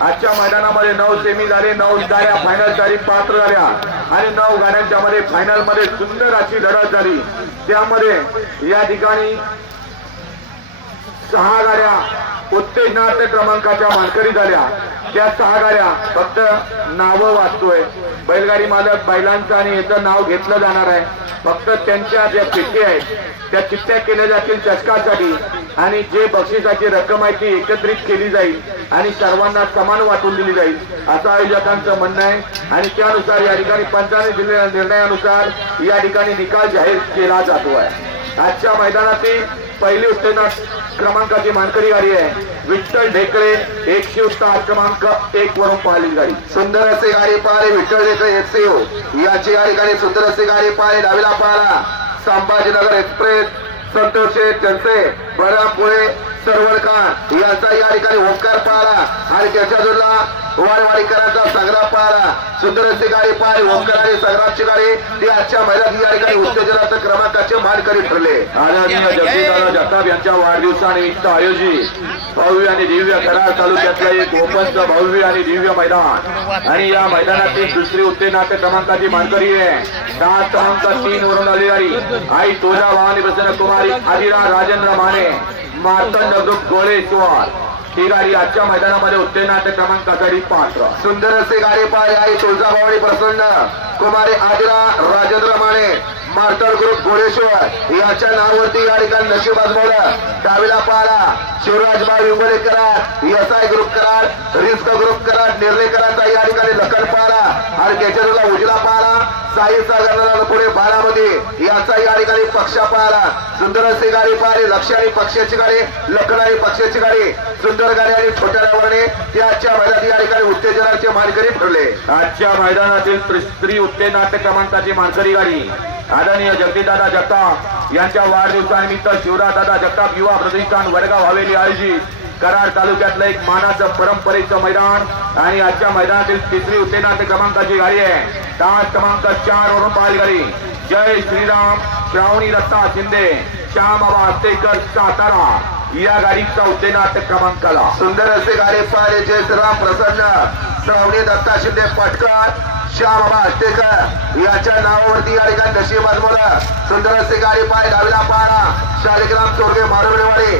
आजच्या मैदानामध्ये नऊ सेमी झाले नऊ गाड्या फायनल झाली पात्र झाल्या. आणि नऊ गाड्यांच्या मध्ये फायनलमध्ये सुंदर अशी लढत झाली. त्यामध्ये या ठिकाणी सहा गाड्या उत्तेजनार्थ क्रमांकाच्या मानकरी झाल्या. त्या सहा गाड्या फक्त नावं वाचतोय. बैलगाडी मालक बैलांचं आणि याचं नाव घेतलं जाणार आहे. फक्त त्यांच्या ज्या चिठ्ठ्या आहेत त्या चिठ्ठ्या केल्या जातील चषकासाठी आणि जे बक्षिसाची रक्कम आहे ती एकत्रित केली जाईल आणि सर्वांना समान वाटून दिली जाईल. असं आयोजकांचं म्हणणं आहे. आणि त्यानुसार या ठिकाणी पंचाने दिलेल्या निर्णयानुसार या ठिकाणी निकाल जाहीर केला जातो आहे. आजच्या मैदानातील पहिली उत्तेजना क्रमांकाची मानकरी गाडी आहे. विठ्ठल ढेकळे एकशे उत्तर क्रमांक एक वरून पाहिली गाडी. सुंदर असे गाडी पाहिले विठ्ठल ढेकरे एफसीओ याची गाडी गाडी सुंदर असे गाडी पाहिले डावीला पाहिला संभाजीनगर एक्सप्रेस. संतोष चंचे त्यांचे बरापुळे सरवडकर यांचा या ठिकाणी ओंकार पाहिला आणि त्याच्या जोडला वाडवाडीकरांचा संग्राम पाहिला सुंदर अशी गाडी पाहिली ओंकार आणि संग्रामची गाडी. ती आजच्या महिन्यात या ठिकाणी उत्तेजनाचा क्रमांकाचे मानकरी ठरले. आदरणीय जगदीशदादा जगताप यांच्या वाढदिवसानिमित्त आयोजित भव्य आणि दिव्य कराड तालुक्यातलं एक ओपनचं भव्य आणि दिव्य मैदान. आणि या मैदानातील दुसरी उत्तेजनाथ क्रमांकाची मानकरी आहे. दहा क्रमांक तीन वरून आली गाडी आई तुळजा भवानी प्रसन्न कुमारी आदिरा राजेंद्र माने. मार्तंड ग्रुप गोळेश्वर ही गाडी आजच्या मैदानामध्ये उत्तेजनाथ क्रमांकासाठी पात्र. सुंदर असे गाडी पाहिजे आई तुळजाभवानी प्रसन्न. कुमारी आजरा राजेंद्र माने मार्तळ ग्रुप गोळेश्वर याच्या नावावरती या ठिकाणी नशीब आजमावलं. डावीला पाहिला शिवराज बाळ विंबळे Karad S I group Karad risk group Karad निर्लेकरांचा या ठिकाणी लखन पाहिला आणि त्याच्या उजला पाहिला साई सागरला पुढे बारामध्ये याचा या ठिकाणी पक्ष पाहिला. सुंदर गाडी पाहिली लक्ष आणि पक्षाची गाडी लखन आणि पक्षाची गाडी सुंदर गाडी आणि छोट्या डावाने ते आजच्या मैदानात या ठिकाणी उत्तेजनाचे मानकरी ठरले. आजच्या मैदानातील स्त्री- स्त्री नाट्य क्रमांकाची मानकरी गाडी. आदरणीय जगदीदादा जगताप यांच्या वाढदिवसानिमित्त शिवराजदादा जगताप युवा प्रतिष्ठान वडगाव हवेली आयोजित कराड तालुक्यातलं एक मानाचं परंपरेचं मैदान आणि आजच्या मैदानातील तिसरी उत्तेनाट्य क्रमांकाची गाडी आहे. दहा क्रमांक चार वरून पाहिली गाडी. जय श्रीराम श्रावणी दत्ता शिंदे श्यामबाबा हत्तेकर सातारा. या गाडीचा उत्तेजनाथ क्रमांकाला. सुंदर असे गाडी पाहिले. जय श्रीराम प्रसन्न. श्रावणी दत्ता शिंदे पटकर श्याम बाबा याच्या नावावरती या ठिकाणी नशीब आजमवलं सुंदर असते गाडी पाय डावीला पारा. शालिग्राम चोरगे मारुबेवाडी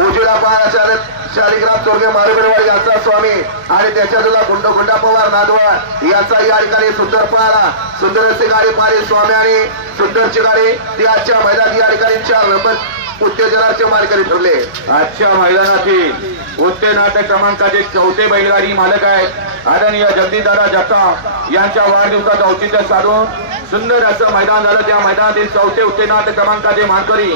उजवीला पारा शाल शालिग्राम चोरगे मारुबेवाडी यांचा स्वामी. आणि त्याच्या तुला गुंड गुंडा पवार नादवा याचा या ठिकाणी सुंदर पारा. सुंदर असते गाडी पाहिली स्वामी आणि सुंदरची गाडी. ती आजच्या मैदानात या ठिकाणी चार नंबर उत्तेजनाचे मानकरी ठरले. आजच्या मैदानातील उत्तेजनाथ क्रमांकाचे चौथे बैलगाडी मालक आहेत आदरणीय जगदीशदादा जगताप यांच्या वाढदिवसाचं औचित्य साधून सुंदर असं मैदान झालं. त्या मैदानातील चौथे उत्तेजनाथ क्रमांकाचे मानकरी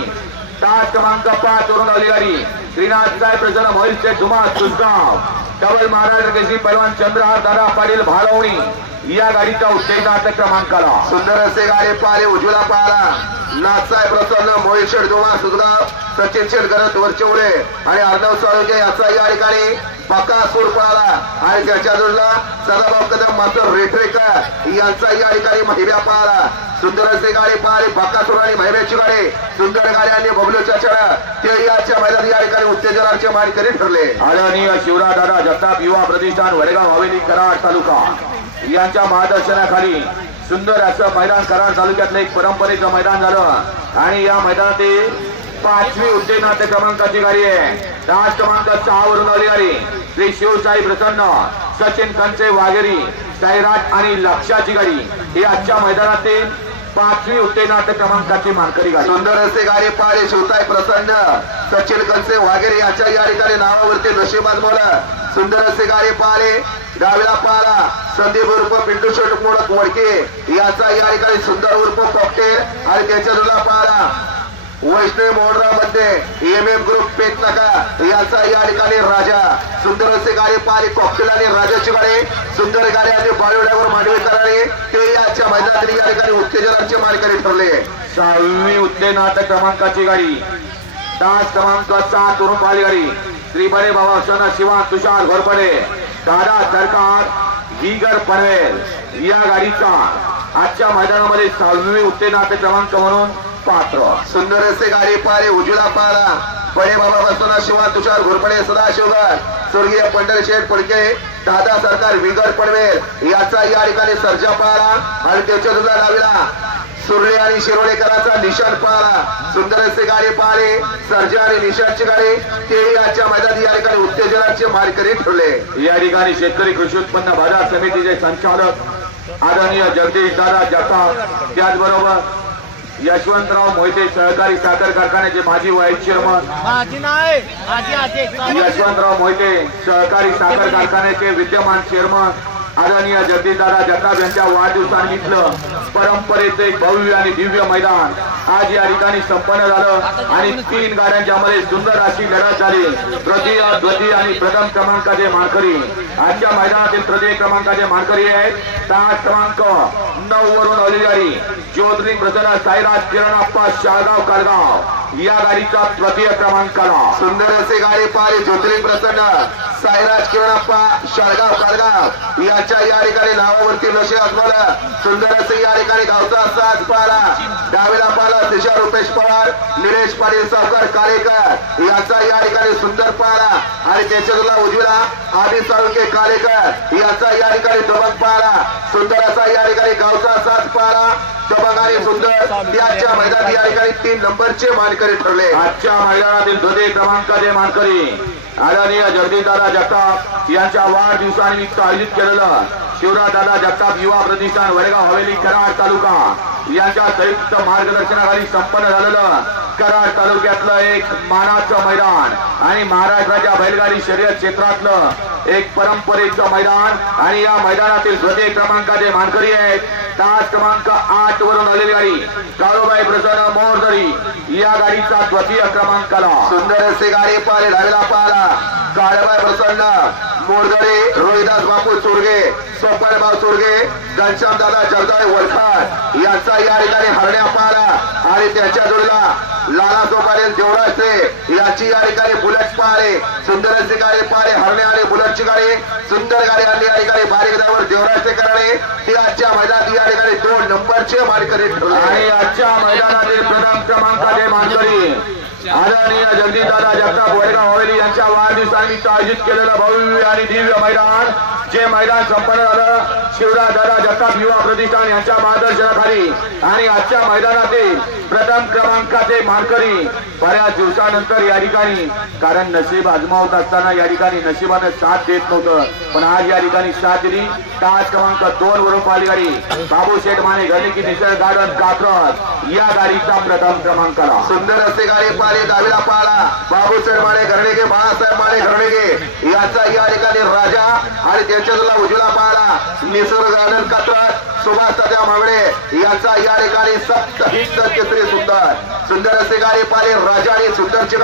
तास क्रमांक पाच वरून गाडी. श्रीनाथ साहेब प्रसन्न मोहिल शेठ धुमा सुसगाव डबल महाराज केसी पैलवान चंद्रहार दादा पाटील भालवणी. या गाडीचा उत्तेजनाथ क्रमांकाला. सुंदर असे गाडी पाहिले उजवीला पाहिला नाथसाहेब प्रसन्न मोहित शेठ दोमा सुजगाव सचिन शेठ गरज वरचेवडे आणि अर्णव साळुंके याचा या ठिकाणी पक्का सूर पळाला. आणि त्याच्या जोडला सदाभाऊ कदम मात्र रेठरेकर यांचा या ठिकाणी महिब्या पळाला. सुंदर असे गाडी पाहिली बक्कासूर आणि महिब्याची गाडी. सुंदर गाडी आणि बबलूच्या छडा ते याच्या मैदानात या ठिकाणी उत्तेजनाचे मानकरी ठरले. आदरणीय शिवराजदादा जगताप युवा प्रतिष्ठान वडेगाव हवेली कराड तालुका. यांच्या मार्गदर्शनाखाली सुंदर असं मैदान कराड तालुक्यातलं एक परंपरेचं मैदान झालं. आणि या मैदानातील पाचवी उत्तेजनाथ क्रमांकाची गाडी आहे. दहा क्रमांक सहा वरून आली गाडी श्री शिवसाई प्रसन्न सचिन कंचे वाघेरी साईराट आणि लक्षाची गाडी. ही आजच्या मैदानातील पाचवी उत्तेनाथ क्रमांकाची मानकरी गाडी. सुंदर असे गाडी पाहिले. शिवताई प्रसन्न सचिन कंसे वाघेरे याच्या या ठिकाणी नावावरती नशीब आजमावलं सुंदर असे गाडी पाहिले. गावीला पाहिला. संदीप उर्फ पिंटू शेट मोडक वडके. याचा या ठिकाणी सुंदर उर्फ कॉकटेल आणि त्याच्या जुला पाहिला वैष्णव मोडरामध्ये एम एम ग्रुप पेट नका. याचा या ठिकाणी राजा. सुंदर असे गाडी पाहिली. कॉकटेल आणि राजाची गाडी सुंदर गाडी आणि बाळवड्यावर मांडवेकरांनी ते याच्या मैदानातील या ठिकाणी उत्तेजनाचे मानकरी ठरले. सहावी उत्तेजनाथ क्रमांकाची गाडी. दहा क्रमांक सात वरून पाहिली गाडी. श्री बाबा सण शिवा तुषार घोरपडे. दादा सरकार दिगर पनवेल या गाडीचा आजच्या मैदानामध्ये सहावी उत्तेजनाथ क्रमांक म्हणून पात्र. सुंदर असे गाडी पारे उजवीला पारा बडे बाबा बसवना शिवा तुषार घोरपडे सदाशिवगड स्वर्गीय पंढरी शेठ फडके दादा सरकार विगर पडवेल. याचा या ठिकाणी सर्जा पाहला आणि त्याच्या तुझा डावीला सुरळे आणि शिरोळेकरांचा निशाण पाहला. सुंदर असे गाडी पाहले सर्जा आणि निशाणची गाडी ते याच्या मैदानात या ठिकाणी उत्तेजनाचे मारकरी ठरले. या ठिकाणी शेतकरी कृषी उत्पन्न बाजार समितीचे संचालक आदरणीय जगदीश दादा जगताप त्याचबरोबर यशवंतराव मोहिते सहकारी साखर कारखान्याचे माजी व्हाईस चेअरमन यशवंतराव मोहिते सहकारी साखर कारखान्याचे विद्यमान चेअरमन आदरणीय जगदीशदादा जगताप यांच्या वाढदिवसानिमित्त परंपरेचं एक भव्य आणि दिव्य मैदान आज या ठिकाणी संपन्न झालं आणि तीन गाड्यांच्या मध्ये सुंदर अशी लढत झाली. तृतीय द्वितीय आणि प्रथम क्रमांकाचे मानकरी. आजच्या मैदानातील तृतीय क्रमांकाचे मानकरी आहेत. सात क्रमांक नऊ वरून आलेली गाडी ज्योतिर्लिंग प्रसन्न साईराज किरणाप्पा शाळगाव कारगाव या गाडीचा तृतीय क्रमांकाला सुंदर असे गाडी पाहिले ज्योतिर्लिंग प्रसन्न. साईराज किरणप्पा शाळगाव काळगाव याच्या या ठिकाणी नावावरती नशे असणार सुंदर असे या ठिकाणी गावचा साज पाहिला. डावेला पाहिला दिशा रुपेश पवार निलेश पाटील सावकर कारेकर. याचा या ठिकाणी सुंदर पाहिला. आणि त्याच्या उजवीला आदी साळुंके कालेकर याचा या ठिकाणी दबंग पाहिला. सुंदर असा या ठिकाणी गावचा साथ पाहिला. दबंग आणि सुंदर त्याच्या मैदानात या ठिकाणी तीन नंबरचे मानकरी ठरले. आजच्या मैदानातील ध्वजे क्रमांकाचे मानकरी आदरणीय जगदीशदादा जगताप यांच्या वाढदिवसानिमित्त आयोजित केलेलं शिवराजदादा जगताप युवा प्रतिष्ठान वडगाव हवेली कराड तालुका यांच्या संयुक्त मार्गदर्शनाखाली संपन्न झालेलं कराड तालुक्यातलं एक मानाचं मैदान आणि महाराष्ट्राच्या बैलगाडी शर्यत क्षेत्रातलं एक परंपरेचं मैदान. आणि या मैदानातील द्वितीय क्रमांकाचे मानकरी आहेत तास क्रमांक आठ वरून आलेली गाडी. काळूबाई प्रसन्न मोरदरी या गाडीचा द्वितीय क्रमांकाला. सुंदर असे गाडी पाहिले धावेला पाहिला काळूबाई प्रसन्न मोरदरे रोहिदास बापू चोरगे सोपाळबाव चोरगे घनश्याम दादा जगदाळे वलखार यांचा या ठिकाणी हरण्या पाहिला आणि त्यांच्या जोडीला लाला सोपारे देवराजचे याची या ठिकाणी बुलेट पारे सुंदरची गाडी पारे हरणे आले बुलेटची गाडी सुंदर गाडी आणली या ठिकाणी बारीक दावर देवराजचे करणे ती आजच्या मैदानात या ठिकाणी दोन नंबरचे मानकरी ठरले. आणि आजच्या मैदानातील प्रथम क्रमांकाचे मानकरी आदरणीय जगदीदादा जगताप वडगाव हवेली यांच्या वाढदिवसानिमित्त आयोजित केलेलं भव्य आणि दिव्य मैदान जे मैदान संपन्न झालं शिवराज दादा जगताप युवा प्रतिष्ठान यांच्या मार्गदर्शनाखाली. आणि आजच्या मैदानातील प्रथम क्रमांकाचे मानकरी बऱ्याच दिवसानंतर या ठिकाणी कारण नशीब आजमावत असताना या ठिकाणी नशिबाने साथ देत नव्हतं. पण आज या ठिकाणी साथ दिली. तास क्रमांक दोन वरून पाली गाडी बाबू शेठ माने घरनिकी निसर्ग गार्डन कात्रज. या गाडीचा प्रथम क्रमांक आला सुंदर असे गाडी पाहिले डावीला पाहिला. शेठ माने घरणेगे बाळासाहेब माने घरणेगे याचा या ठिकाणी राजा आणि त्यांच्या तुला उजवीला पाहिला. निसर्ग गार्डन कात्रात सुभाष तात्या मागणे याचा या ठिकाणी सप्त हिंद केसरी सुंदर. सुंदर असे गाडी पाले राजाने आणि सुंदरची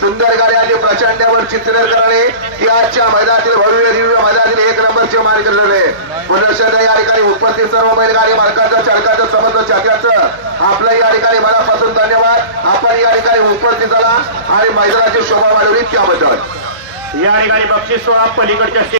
सुंदर गाडी आणि प्रचंडावर चित्रण करणे याच्या मैदानातील भव्य दिव्य मैदानातील एक नंबरचे मार्ग ठरले प्रदर्शन या ठिकाणी उपस्थित सर्व बैलगाडी मालकाचं चालकाचं समज चाक्याचं. आपल्या या ठिकाणी मनापासून धन्यवाद. आपण या ठिकाणी उपस्थित झाला आणि मैदानाची शोभा वाढवली त्याबद्दल. या ठिकाणी बक्षीस सोळा पलीकडच्या